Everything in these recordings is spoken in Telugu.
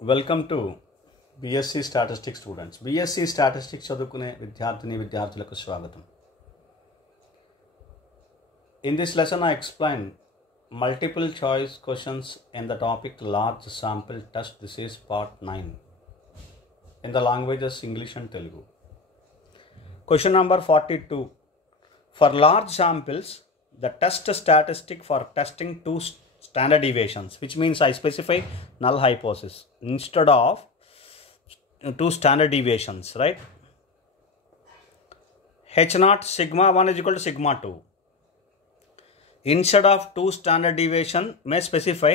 Welcome to BSc statistics students. BSc statistics చదువుకునే విద్యార్థులకు స్వాగతం. In this lesson I explain multiple choice questions in the topic large sample test. This is part 9 in the languages English and Telugu. Question number 42. For large samples, the test statistic for testing two standard deviations, which means I specify null hypothesis instead of two standard deviations, right? H naught sigma 1 is equal to sigma 2. Instead of two standard deviation, may specify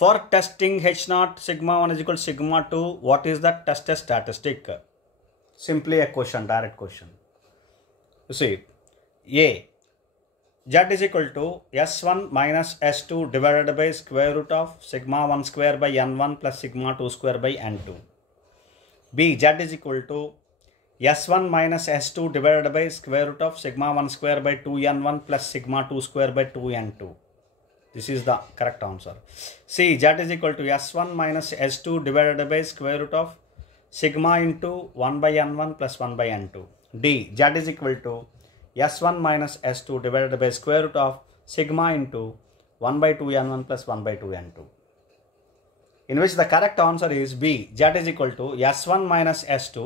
for testing H naught sigma 1 is equal to sigma 2, what is the test statistic? Simply a question, direct question. You see, A, Z is equal to S1 minus S2 divided by square root of sigma 1 square by N1 plus sigma 2 square by N2. B, Z is equal to S1 minus S2 divided by square root of sigma 1 square by 2N1 plus sigma 2 square by 2N2. This is the correct answer. C, Z is equal to S1 minus S2 divided by square root of sigma into 1 by N1 plus 1 by N2. D, Z is equal to S1 minus S2 divided by square root of sigma into 1 by 2N1 plus 1 by 2N2. In which the correct answer is B, Z is equal to S1 minus S2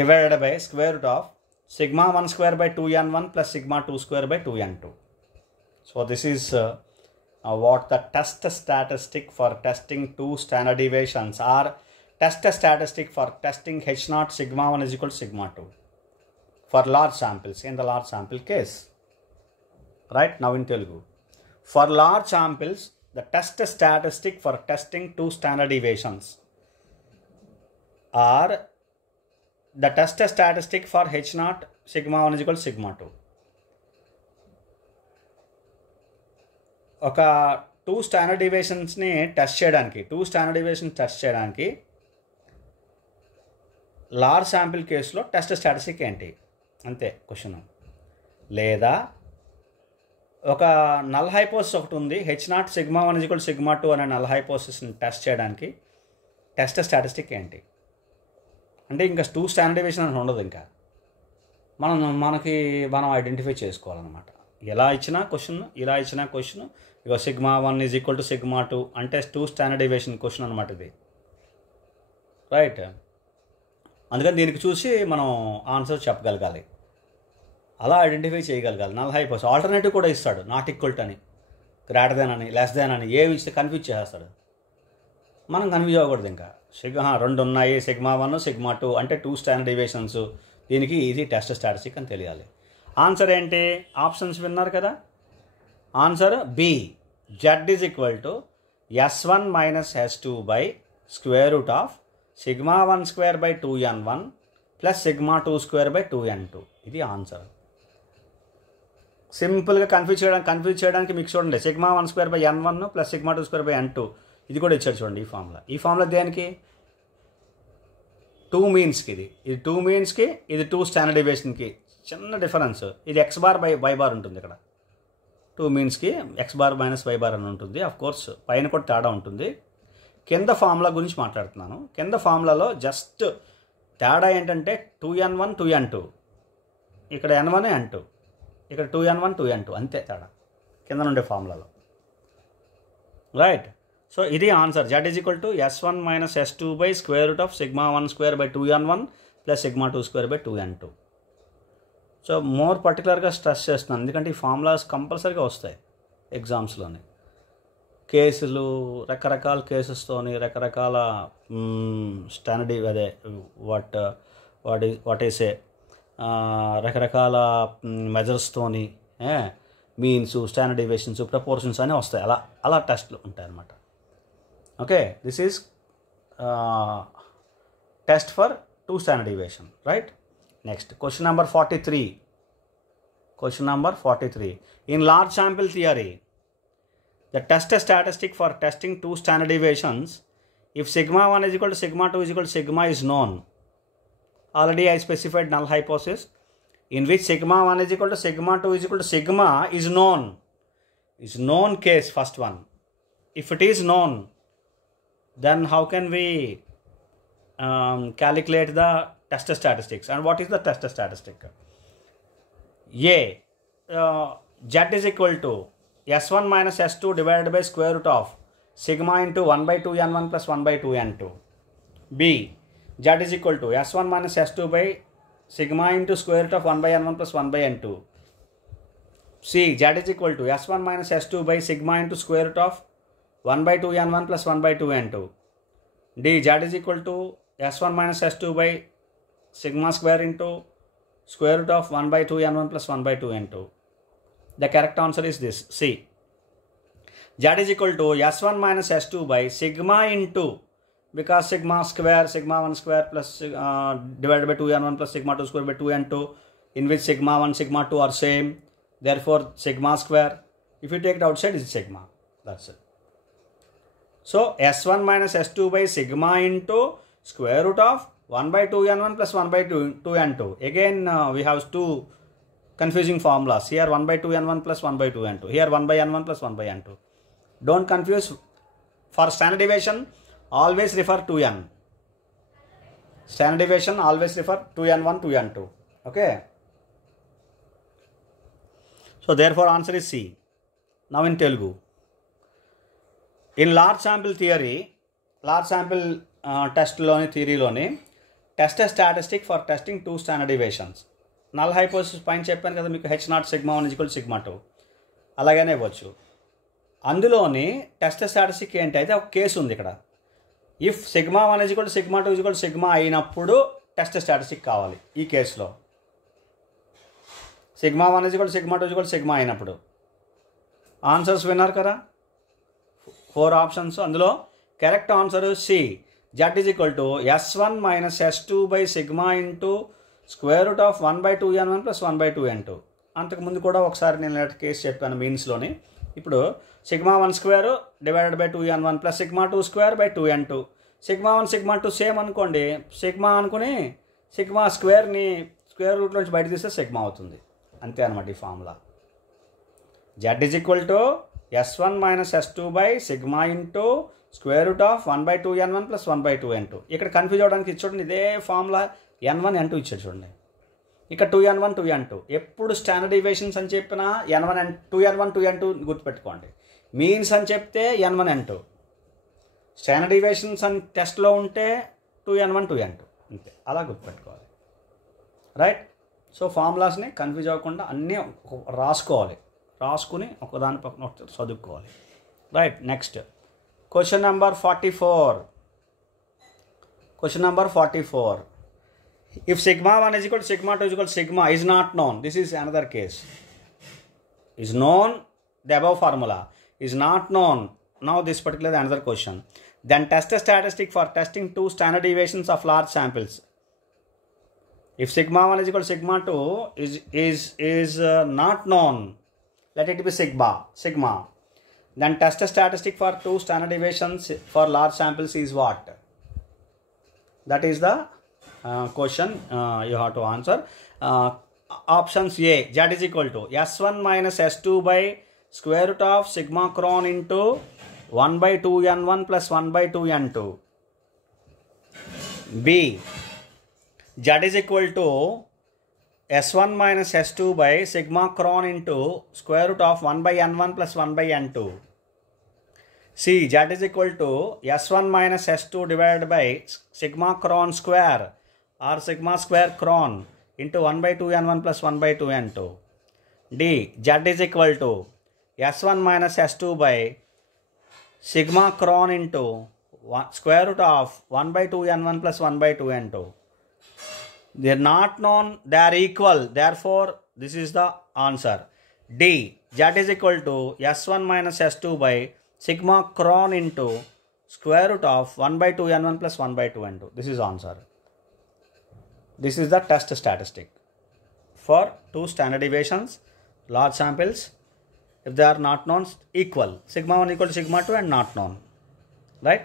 divided by square root of sigma 1 square by 2N1 plus sigma 2 square by 2N2. So this is what the test statistic for testing two standard deviations, or test statistic for testing H naught sigma 1 is equal to sigma 2 for large samples, in the large sample case. Right, now in Telugu. For large samples, the test statistic for testing two standard deviations are the test statistic for H naught sigma 1 is equal to sigma 2. ఒక టూ స్టాండర్డ్ డీవియేషన్స్ని టెస్ట్ చేయడానికి లార్జ్ శాంపిల్ కేసులో టెస్ట్ స్టాటిస్టిక్ ఏంటి అంతే క్వశ్చన్. లేదా ఒక నల్ హైపోసిస్ ఒకటి ఉంది, H not sigma 1 is equal to sigma 2 అనే నల్ హైపోసిస్ని టెస్ట్ చేయడానికి టెస్ట్ స్టాటిస్టిక్ ఏంటి అంటే ఇంకా టూ స్టాండర్డ్ డీవియేషన్ అని ఉండదు. ఇంకా మనం ఐడెంటిఫై చేసుకోవాలన్నమాట. ఎలా ఇచ్చినా క్వశ్చన్, ఇలా ఇచ్చినా క్వశ్చన్, ఇక sigma 1 is equal to sigma 2 అంటే టూ స్టాండర్డ్ డీవియేషన్ క్వశ్చన్ అనమాట ఇది. రైట్, అందుకని దీనికి చూసి మనం ఆన్సర్ చెప్పగలగాలి, అలా ఐడెంటిఫై చేయగలగాలి. నల్ హైపోసిస్ ఆల్టర్నేటివ్ కూడా ఇస్తాడు, నాట్ ఈక్వల్ టు అని, గ్రేటర్ దెన్ అని, లెస్ దెన్ అని, ఏవి ఇస్తే కన్ఫ్యూజ్ చేస్తాడు. మనం కన్ఫ్యూజ్ అవ్వకూడదు. ఇంకా రెండు ఉన్నాయి, సిగ్మా 1 సిగ్మా 2 అంటే టూ స్టాండర్డ్ డీవియేషన్స్, దీనికి ఇది టెస్ట్ స్టాటిస్టిక్ అని తెలియాలి. ఆన్సర్ ఏంటి? ఆప్షన్స్ విన్నారు కదా. Answer B, Z is equal to S1 minus S2 by square root of sigma 1 square by 2N1 plus sigma 2 square by 2N2. ఇది ఆన్సర్. సింపుల్గా కన్ఫ్యూజ్ చేయడానికి మీకు చూడండి, sigma 1 square by N1 plus sigma 2 square by N2 ఇది కూడా ఇచ్చాడు చూడండి. ఈ ఫార్ములా దేనికి? టూ మీన్స్కి. ఇది టూ మీన్స్కి, ఇది టూ స్టాండర్డ్ డీవియేషన్కి చిన్న డిఫరెన్స్. ఇది X bar by Y bar ఉంటుంది. ఇక్కడ టూ మీన్స్కి X bar minus Y bar అని ఉంటుంది. ఆఫ్ కోర్స్ పైన కూడా తేడా ఉంటుంది. కింద ఫార్ములా గురించి మాట్లాడుతున్నాను. కింద ఫార్ములాలో జస్ట్ తేడా ఏంటంటే 2N1 2N2, ఇక్కడ N1 N2, ఇక్కడ 2N1 2N2 అంతే తేడా కింద నుండే ఫార్ములాలో. రైట్, సో ఇది answer. Z is equal to S1 minus S2 by square root of sigma 1 square by 2N1 plus sigma 2 square by 2N2. So more పర్టికులర్గా స్ట్రెస్ చేస్తున్నాను, ఎందుకంటే ఈ ఫార్ములాస్ కంపల్సరీగా వస్తాయి ఎగ్జామ్స్లోని. కేసులు రకరకాల కేసెస్తోని, రకరకాల స్టాండర్డ్ అదే వాట్ ఈసే రకరకాల మెజర్స్తోని మీన్స్, స్టాండర్డ్ డీవియేషన్స్, ప్రపోర్షన్స్ అని వస్తాయి. అలా టెస్ట్లు ఉంటాయి అన్నమాట. Okay, this is test for two standard deviation. Right, next question number 43. In large sample theory, the test statistic for testing two standard deviations, if sigma 1 is equal to sigma 2 is equal to sigma is known. Already I specified null hypothesis in which sigma 1 is equal to sigma 2 is equal to sigma is known. Is known case, first one. If it is known, then how can we calculate the test statistics? And what is the test statistic? A, Z is equal to S1 minus S2 divided by square root of sigma into 1 by 2 N1 plus 1 by 2 N2. B, Z is equal to S1 minus S2 by sigma into square root of 1 by N1 plus 1 by N2. C, Z is equal to S1 minus S2 by sigma into square root of 1 by 2 N1 plus 1 by 2 N2. D, Z is equal to S1 minus S2 by sigma square into square root of 1 by 2 N1 plus 1 by 2 N2. The correct answer is this, C. Z is equal to S1 minus S2 by sigma into, because sigma square, sigma 1 square plus divided by 2 N1 plus sigma 2 square by 2 N2, in which sigma 1, sigma 2 are same. Therefore, sigma square, if you take it outside, is sigma. That's it. So, S1 minus S2 by sigma into square root of 1 by 2 N1 plus 1 by 2 N2. Again, we have two confusing formulas. Here 1 by 2 N1 plus 1 by 2 N2. Here 1 by N1 plus 1 by N2. Don't confuse. For standard deviation, always refer to N. Standard deviation, always refer to N1 to N2. Okay. So, therefore, answer is C. Now in Telugu. In large sample theory, large sample test theory loni, test a statistic for testing two standard deviations. Null hypothesis పైన చెప్పాను కదా మీకు H0 sigma 1 is equal to sigma 2. అలాగనే ఇవ్వచ్చు. అందులోని టెస్ట్ స్టాటిస్టిక్ ఏంటి అయితే ఒక కేసు ఉంది ఇక్కడ. If sigma 1 is equal to sigma 2 is equal to sigma అయినప్పుడు టెస్ట్ స్టాటిస్టిక్ కావాలి ఈ కేసులో. Sigma 1 is equal to sigma 2 is equal to sigma అయినప్పుడు. ఆన్సర్స్ విన్నారు కదా, 4 ఆప్షన్స్. అందులో correct answer C. Z is equal to S1 minus S2 by sigma into square root of 1 by 2 N1 plus 1 by 2 N2. అంతకుముందు కూడా ఒకసారి నేను కేసు చెప్పాను మీన్స్లోని. ఇప్పుడు sigma 1 square divided by 2 N1 plus sigma 2 square by 2 N2. Sigma 1 sigma 2 same అనుకోండి, సిగ్మా అనుకుని సిగ్మా స్క్వేర్ని స్క్వేర్ రూట్ నుంచి బయట తీస్తే సిగ్మా అవుతుంది. అంతే అనమాట ఈ formula. Z is equal to S1 minus S2 by sigma into square root of 1 by 2 N1 plus 1 by 2 N2. ఇక్కడ కన్ఫ్యూజ్ అవడానికి చూడండి, ఇదే ఫార్ములా N1 N2 ఇచ్చాడు చూడండి. ఇక్కడ 2 N1 2 N2. ఎప్పుడు స్టాండర్డ్ డీవియేషన్స్ అని చెప్పినా N1 2 N1 2 N2 గుర్తుపెట్టుకోండి. మీన్స్ అని చెప్తే N1 N2. స్టాండర్డ్ డీవియేషన్స్ అని టెస్ట్లో ఉంటే 2 N1 2 N2 అంతే, అలా గుర్తుపెట్టుకోవాలి. రైట్. సో ఫార్ములాస్ని కన్ఫ్యూజ్ అవ్వకుండా అన్నీ రాసుకోవాలి, రాసుకుని ఒకదాని పక్కన చదువుకోవాలి. Right. Next question number 44. Question number 44. If sigma 1 is equal to sigma 2 is equal to sigma is not known, this is another case. Is known, the above formula. Is not known, now this particular another question. Then test a statistic for testing two standard deviations of large samples. If sigma 1 is equal to sigma 2 is not known, let it be sigma. Then test a statistic for two standard deviations for large samples is what? That is the question you have to answer. Options A, Z is equal to S1 minus S2 by square root of sigma cron into 1 by 2 N1 plus 1 by 2 N2. B, Z is equal to S1 minus S2 by sigma cron into square root of 1 by N1 plus 1 by N2. C, Z is equal to S1 minus S2 divided by sigma cron square or sigma square cron into 1 by 2 N1 plus 1 by 2 N2. D, Z is equal to S1 minus S2 by sigma cron into square root of 1 by 2 N1 plus 1 by 2 N2. They are not known, they are equal, therefore this is the answer. D, Z is equal to S1 minus S2 by sigma cron into square root of 1 by 2 N1 plus 1 by 2 N2. This is answer. This is the test statistic for two standard deviations, large samples. If they are not known, equal. Sigma 1 equal to sigma 2 and not known. Right?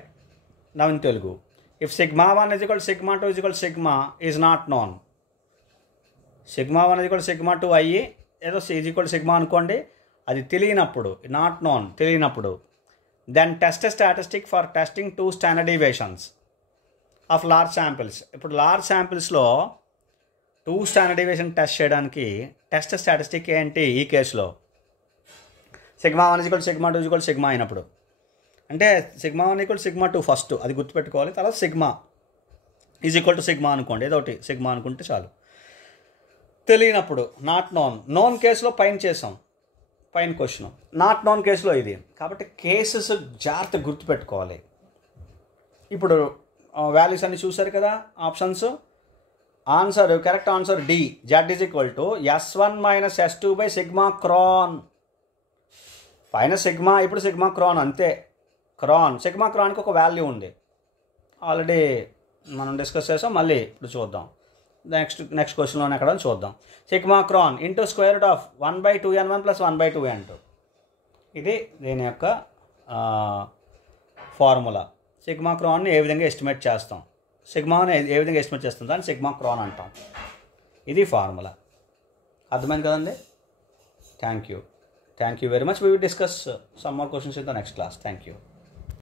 Now in Telugu. If sigma 1 is equal to sigma 2 is equal to sigma is not known. Sigma 1 is equal to sigma 2 అయ్యి ఏదో is equal to sigma అనుకోండి, అది తెలియనప్పుడు, నాట్ నోన్ తెలియనప్పుడు then test statistic for testing 2 standard deviations of large samples. ఇప్పుడు లార్జ్ శాంపిల్స్లో 2 స్టాండర్డ్ డీవియేషన్ టెస్ట్ చేయడానికి టెస్ట్ స్టాటిస్టిక్ ఏంటి ఈ కేసులో? సిగ్మా 1 సిగ్మా 2 సిగ్మా అయినప్పుడు, అంటే సిగ్మా 1 సిగ్మా 2 ఫస్ట్ అది గుర్తుపెట్టుకోవాలి. తర్వాత sigma is equal to sigma అనుకోండి, ఏదో ఒకటి సిగ్మా అనుకుంటే చాలు. తెలియనప్పుడు నాట్ నోన్ కేసులో పైన చేసాం, పైన క్వశ్చన్. నాట్ నోన్ కేసులో ఇది. కాబట్టి కేసెస్ జాగ్రత్త గుర్తుపెట్టుకోవాలి. ఇప్పుడు వాల్యూస్ అన్ని చూసారు కదా, options. Answer, correct answer D, Z is equal to S1 - S2 by sigma క్రాన్. పైన సిగ్మా, ఇప్పుడు సిగ్మా క్రాన్, అంతే. సిగ్మా క్రాన్కి ఒక వాల్యూ ఉంది, ఆల్రెడీ మనం డిస్కస్ చేసాం. మళ్ళీ ఇప్పుడు చూద్దాం, నెక్స్ట్ క్వశ్చన్లోనే ఎక్కడ చూద్దాం. సిగ్మా క్రాన్ into square root of 1/2n1 + 1/2n2. ఇది దీని యొక్క ఫార్ములా. సిగ్మా క్రాన్ని ఏ విధంగా ఎస్టిమేట్ చేస్తాం, సిగ్మాని ఏ విధంగా ఎస్టిమేట్ చేస్తాం, దాన్ని సిగ్మా క్రాన్ అంటాం. ఇది ఫార్ములా. అర్థమైంది కదండి? Thank you very much. We will discuss some more questions in the next class. Thank you.